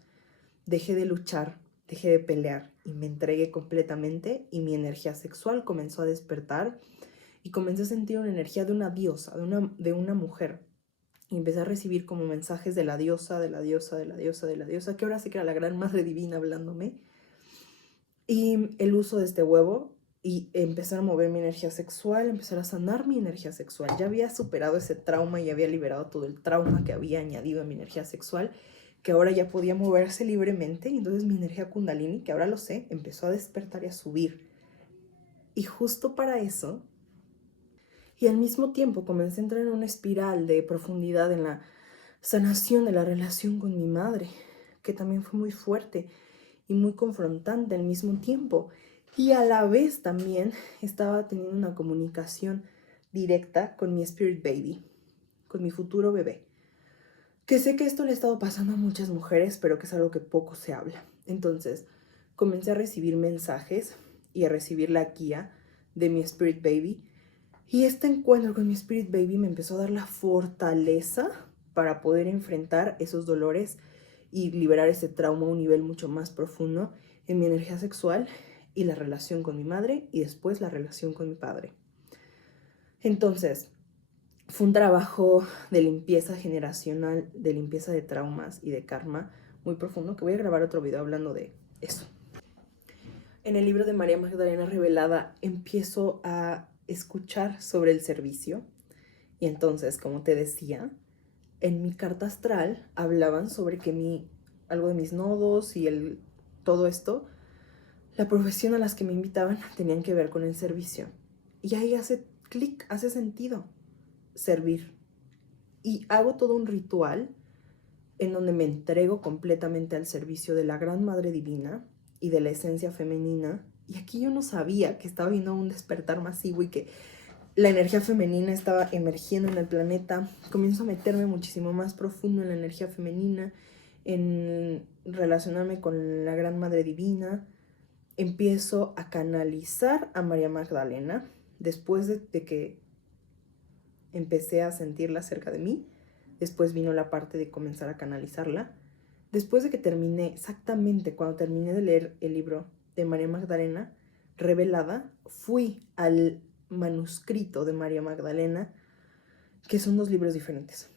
Dejé de luchar, dejé de pelear y me entregué completamente, y mi energía sexual comenzó a despertar y comencé a sentir una energía de una diosa, de una mujer. Y empecé a recibir como mensajes de la diosa, de la diosa, de la diosa, de la diosa, que ahora sí que era la gran madre divina hablándome. Y el uso de este huevo y empezar a mover mi energía sexual, empezar a sanar mi energía sexual. Ya había superado ese trauma y había liberado todo el trauma que había añadido a mi energía sexual, que ahora ya podía moverse libremente. Y entonces mi energía kundalini, que ahora lo sé, empezó a despertar y a subir. Y justo para eso, y al mismo tiempo comencé a entrar en una espiral de profundidad en la sanación de la relación con mi madre, que también fue muy fuerte y muy confrontante al mismo tiempo. Y a la vez también estaba teniendo una comunicación directa con mi spirit baby, con mi futuro bebé. Que sé que esto le ha estado pasando a muchas mujeres, pero que es algo que poco se habla. Entonces, comencé a recibir mensajes y a recibir la guía de mi spirit baby. Y este encuentro con mi spirit baby me empezó a dar la fortaleza para poder enfrentar esos dolores y liberar ese trauma a un nivel mucho más profundo en mi energía sexual y la relación con mi madre y después la relación con mi padre. Entonces, fue un trabajo de limpieza generacional, de limpieza de traumas y de karma muy profundo, que voy a grabar otro video hablando de eso. En el libro de María Magdalena Revelada empiezo a escuchar sobre el servicio, y entonces, como te decía, en mi carta astral hablaban sobre que algo de mis nodos y todo esto, la profesión a las que me invitaban tenían que ver con el servicio. Y ahí hace clic, hace sentido servir. Y hago todo un ritual en donde me entrego completamente al servicio de la Gran Madre Divina y de la esencia femenina. Y aquí yo no sabía que estaba viendo un despertar masivo y que la energía femenina estaba emergiendo en el planeta. Comienzo a meterme muchísimo más profundo en la energía femenina, en relacionarme con la Gran Madre Divina. Empiezo a canalizar a María Magdalena después de que empecé a sentirla cerca de mí. Después vino la parte de comenzar a canalizarla. Después de que terminé, exactamente cuando terminé de leer el libro de María Magdalena, revelada, fui al manuscrito de María Magdalena, que son dos libros diferentes.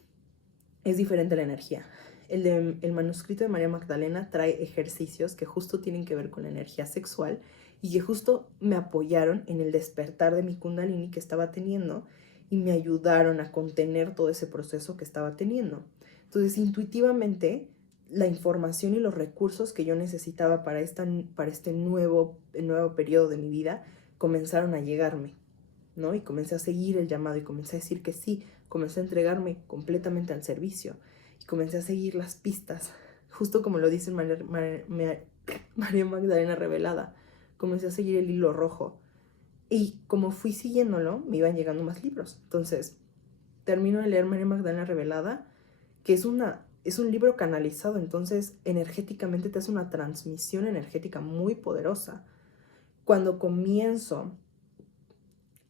Es diferente la energía. El manuscrito de María Magdalena trae ejercicios que justo tienen que ver con la energía sexual y que justo me apoyaron en el despertar de mi Kundalini que estaba teniendo y me ayudaron a contener todo ese proceso que estaba teniendo. Entonces, intuitivamente, la información y los recursos que yo necesitaba para este nuevo periodo de mi vida comenzaron a llegarme, ¿no? Y comencé a seguir el llamado y comencé a decir que sí, comencé a entregarme completamente al servicio y comencé a seguir las pistas, justo como lo dice María Magdalena revelada. Comencé a seguir el hilo rojo y como fui siguiéndolo, me iban llegando más libros. Entonces, termino de leer María Magdalena revelada, que es un libro canalizado, entonces energéticamente te hace una transmisión energética muy poderosa. Cuando comienzo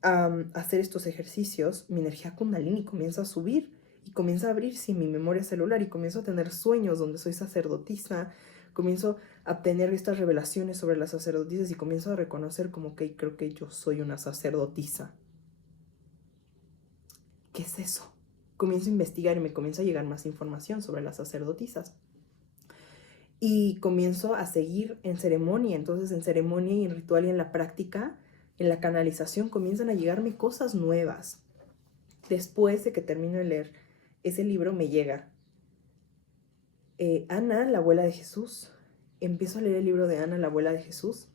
a hacer estos ejercicios, mi energía Kundalini comienza a subir y comienza a abrirse mi memoria celular y comienzo a tener sueños donde soy sacerdotisa, comienzo a tener estas revelaciones sobre las sacerdotisas y comienzo a reconocer como que creo que yo soy una sacerdotisa. ¿Qué es eso? Comienzo a investigar y me comienza a llegar más información sobre las sacerdotisas. Y comienzo a seguir en ceremonia. Entonces, en ceremonia y en ritual y en la práctica, en la canalización, comienzan a llegarme cosas nuevas. Después de que termino de leer ese libro, me llega Ana, la abuela de Jesús. Empiezo a leer el libro de Ana, la abuela de Jesús.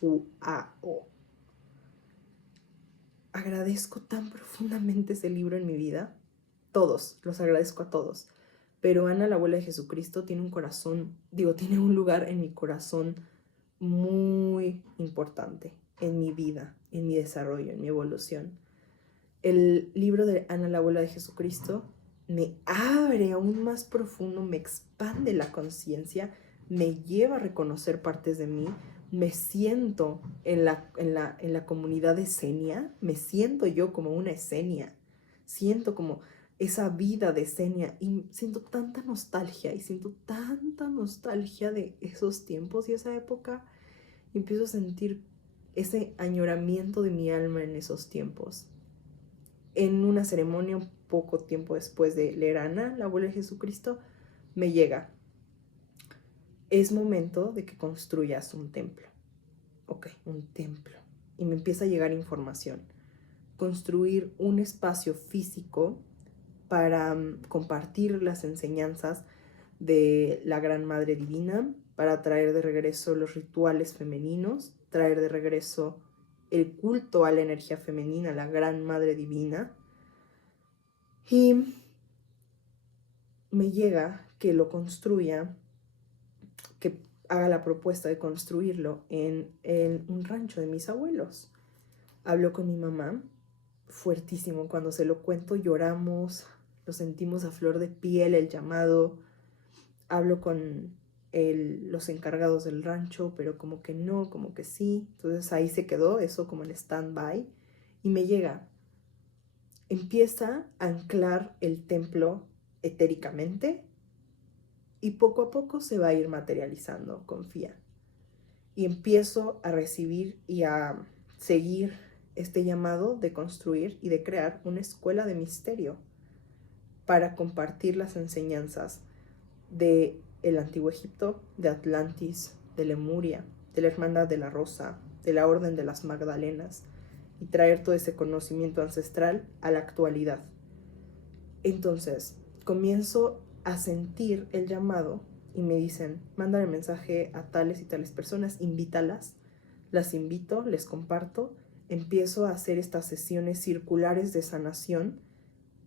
¡Wow! Agradezco tan profundamente ese libro en mi vida. Todos, los agradezco a todos. Pero Ana, la abuela de Jesucristo, tiene un corazón, tiene un lugar en mi corazón muy importante en mi vida, en mi desarrollo, en mi evolución. El libro de Ana, la abuela de Jesucristo, me abre aún más profundo, me expande la conciencia, me lleva a reconocer partes de mí, me siento en la comunidad esenia, me siento yo como una esenia, siento como esa vida de esenia y siento tanta nostalgia de esos tiempos y esa época y empiezo a sentir ese añoramiento de mi alma en esos tiempos. En una ceremonia un poco tiempo después de leer a Ana, la abuela de Jesucristo, me llega: es momento de que construyas un templo. Ok, un templo. Y me empieza a llegar información. Construir un espacio físico para compartir las enseñanzas de la Gran Madre Divina, para traer de regreso los rituales femeninos, traer de regreso el culto a la energía femenina, la Gran Madre Divina. Y me llega que lo construya, que haga la propuesta de construirlo en un rancho de mis abuelos. Hablo con mi mamá, fuertísimo, cuando se lo cuento lloramos, lo sentimos a flor de piel el llamado. Hablo con los encargados del rancho, pero como que no, como que sí. Entonces ahí se quedó eso como en stand-by y me llega. Empieza a anclar el templo etéricamente y poco a poco se va a ir materializando, confía. Y empiezo a recibir y a seguir este llamado de construir y de crear una escuela de misterio para compartir las enseñanzas de el Antiguo Egipto, de Atlantis, de Lemuria, de la Hermandad de la Rosa, de la Orden de las Magdalenas, y traer todo ese conocimiento ancestral a la actualidad. Entonces, comienzo a sentir el llamado y me dicen: mándale mensaje a tales y tales personas, invítalas. Las invito, les comparto, empiezo a hacer estas sesiones circulares de sanación,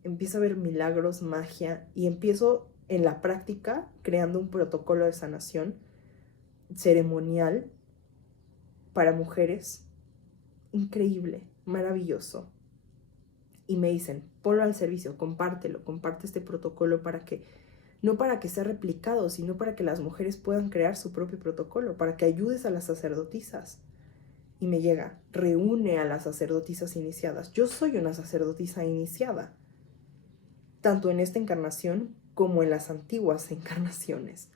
empiezo a ver milagros, magia, y empiezo en la práctica creando un protocolo de sanación ceremonial para mujeres, increíble, maravilloso. Y me dicen: ponlo al servicio, compártelo, comparte este protocolo no para que sea replicado, sino para que las mujeres puedan crear su propio protocolo, para que ayudes a las sacerdotisas. Y me llega: reúne a las sacerdotisas iniciadas. Yo soy una sacerdotisa iniciada, tanto en esta encarnación como en las antiguas encarnaciones.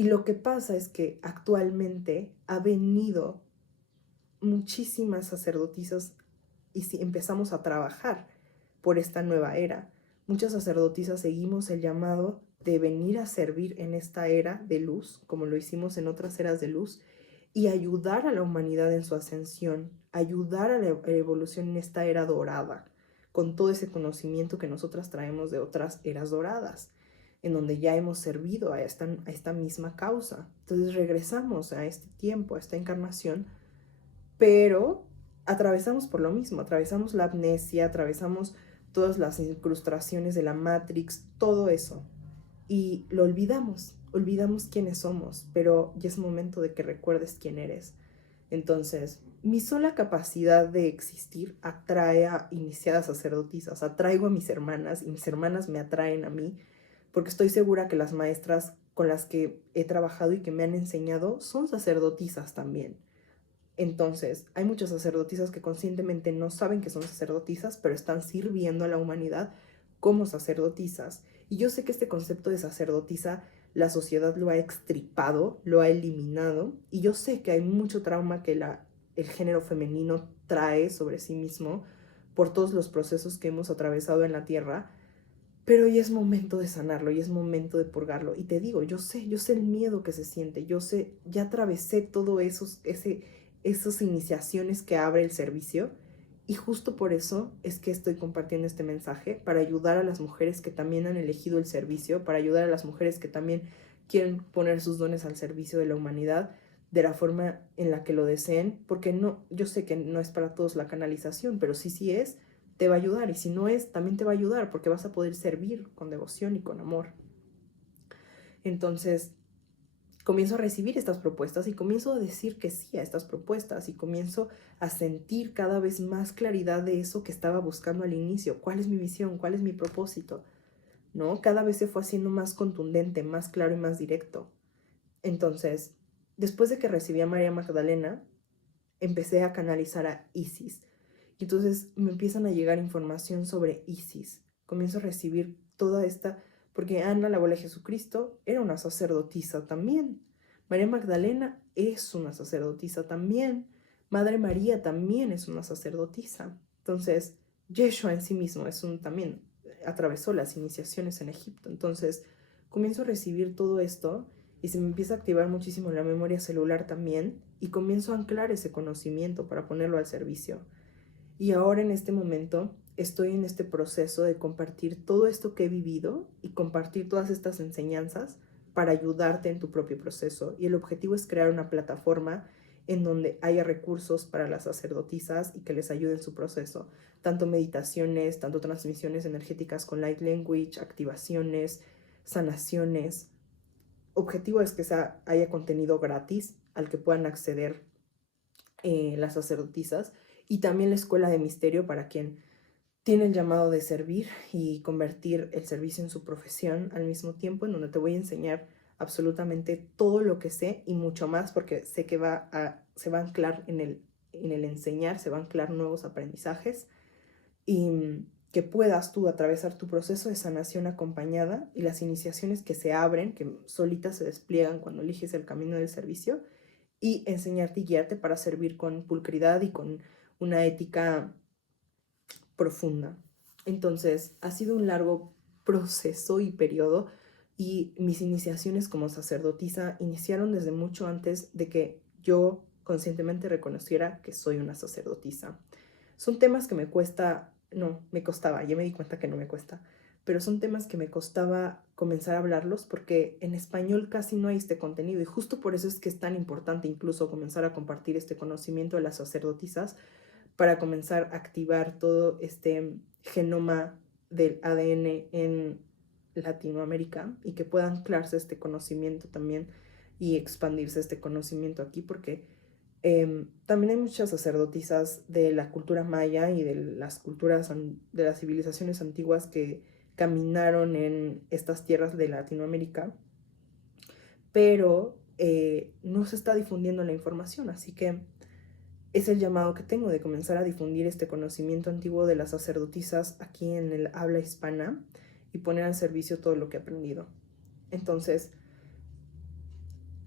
Y lo que pasa es que actualmente ha venido muchísimas sacerdotisas y si empezamos a trabajar por esta nueva era. Muchas sacerdotisas seguimos el llamado de venir a servir en esta era de luz, como lo hicimos en otras eras de luz, y ayudar a la humanidad en su ascensión, ayudar a la evolución en esta era dorada, con todo ese conocimiento que nosotras traemos de otras eras doradas, en donde ya hemos servido a esta misma causa. Entonces regresamos a este tiempo, a esta encarnación, pero atravesamos por lo mismo, atravesamos la amnesia, atravesamos todas las incrustaciones de la Matrix, todo eso, y lo olvidamos quiénes somos, pero ya es momento de que recuerdes quién eres. Entonces, mi sola capacidad de existir atrae a iniciadas sacerdotisas, atraigo a mis hermanas y mis hermanas me atraen a mí, porque estoy segura que las maestras con las que he trabajado y que me han enseñado son sacerdotisas también. Entonces, hay muchas sacerdotisas que conscientemente no saben que son sacerdotisas, pero están sirviendo a la humanidad como sacerdotisas. Y yo sé que este concepto de sacerdotisa, la sociedad lo ha extirpado, lo ha eliminado, y yo sé que hay mucho trauma que el género femenino trae sobre sí mismo por todos los procesos que hemos atravesado en la tierra, pero ya es momento de sanarlo, ya es momento de purgarlo. Y te digo, yo sé el miedo que se siente, yo sé, ya atravesé todo esas iniciaciones que abre el servicio, y justo por eso es que estoy compartiendo este mensaje, para ayudar a las mujeres que también han elegido el servicio, para ayudar a las mujeres que también quieren poner sus dones al servicio de la humanidad de la forma en la que lo deseen, porque no, yo sé que no es para todos la canalización, pero sí es, te va a ayudar, y si no es, también te va a ayudar, porque vas a poder servir con devoción y con amor. Entonces, comienzo a recibir estas propuestas y comienzo a decir que sí a estas propuestas y comienzo a sentir cada vez más claridad de eso que estaba buscando al inicio. ¿Cuál es mi visión? ¿Cuál es mi propósito? ¿No? Cada vez se fue haciendo más contundente, más claro y más directo. Entonces, después de que recibí a María Magdalena, empecé a canalizar a Isis. Y entonces me empiezan a llegar información sobre Isis. Comienzo a recibir toda esta, porque Ana, la abuela de Jesucristo, era una sacerdotisa también. María Magdalena es una sacerdotisa también. Madre María también es una sacerdotisa. Entonces, Yeshua en sí mismo también atravesó las iniciaciones en Egipto. Entonces, comienzo a recibir todo esto y se me empieza a activar muchísimo la memoria celular también, y comienzo a anclar ese conocimiento para ponerlo al servicio. Y ahora en este momento estoy en este proceso de compartir todo esto que he vivido y compartir todas estas enseñanzas para ayudarte en tu propio proceso. Y el objetivo es crear una plataforma en donde haya recursos para las sacerdotisas y que les ayude en su proceso. Tanto meditaciones, tanto transmisiones energéticas con light language, activaciones, sanaciones. Objetivo es que haya contenido gratis al que puedan acceder las sacerdotisas, y también la escuela de misterio para quien tiene el llamado de servir y convertir el servicio en su profesión al mismo tiempo, en donde te voy a enseñar absolutamente todo lo que sé y mucho más, porque sé que se va a anclar en el enseñar, se va a anclar nuevos aprendizajes, y que puedas tú atravesar tu proceso de sanación acompañada y las iniciaciones que se abren, que solitas se despliegan cuando eliges el camino del servicio, y enseñarte y guiarte para servir con pulcridad y con una ética profunda. Entonces, ha sido un largo proceso y periodo, y mis iniciaciones como sacerdotisa iniciaron desde mucho antes de que yo conscientemente reconociera que soy una sacerdotisa. Son temas que me costaba, ya me di cuenta que no me cuesta, pero son temas que me costaba comenzar a hablarlos porque en español casi no hay este contenido, y justo por eso es que es tan importante incluso comenzar a compartir este conocimiento de las sacerdotisas, para comenzar a activar todo este genoma del ADN en Latinoamérica, y que pueda anclarse este conocimiento también y expandirse este conocimiento aquí, porque también hay muchas sacerdotisas de la cultura maya y de las culturas, de las civilizaciones antiguas que caminaron en estas tierras de Latinoamérica, pero no se está difundiendo la información, así que es el llamado que tengo de comenzar a difundir este conocimiento antiguo de las sacerdotisas aquí en el habla hispana y poner al servicio todo lo que he aprendido. Entonces,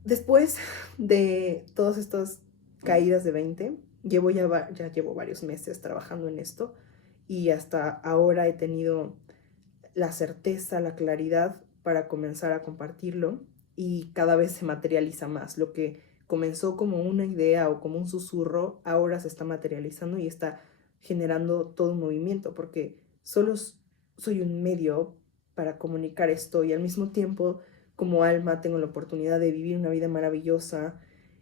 Después de todas estas caídas de 20, ya llevo varios meses trabajando en esto y hasta ahora he tenido la certeza, la claridad para comenzar a compartirlo y cada vez se materializa más. Lo que comenzó como una idea o como un susurro, ahora se está materializando y está generando todo un movimiento porque solo soy un medio para comunicar esto y al mismo tiempo como alma tengo la oportunidad de vivir una vida maravillosa.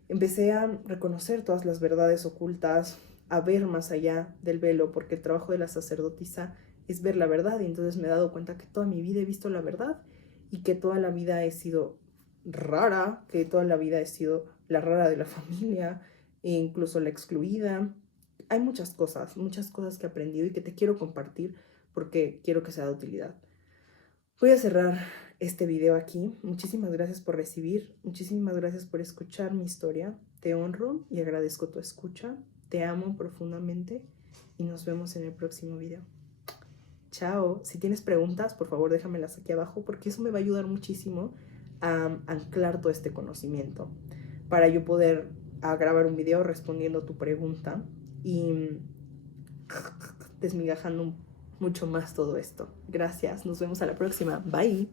Empecé a reconocer todas las verdades ocultas, a ver más allá del velo, porque el trabajo de la sacerdotisa es ver la verdad y entonces me he dado cuenta que toda mi vida he visto la verdad y que toda la vida he sido rara, que toda la vida he sido la rara de la familia e incluso la excluida. Hay muchas cosas que he aprendido y que te quiero compartir porque quiero que sea de utilidad. Voy a cerrar este video aquí. Muchísimas gracias por recibir, muchísimas gracias por escuchar mi historia. Te honro y agradezco tu escucha. Te amo profundamente y nos vemos en el próximo video. Chao. Si tienes preguntas, por favor déjamelas aquí abajo porque eso me va a ayudar muchísimo a anclar todo este conocimiento para yo poder grabar un video respondiendo tu pregunta y desmigajando mucho más todo esto. Gracias, nos vemos a la próxima. Bye.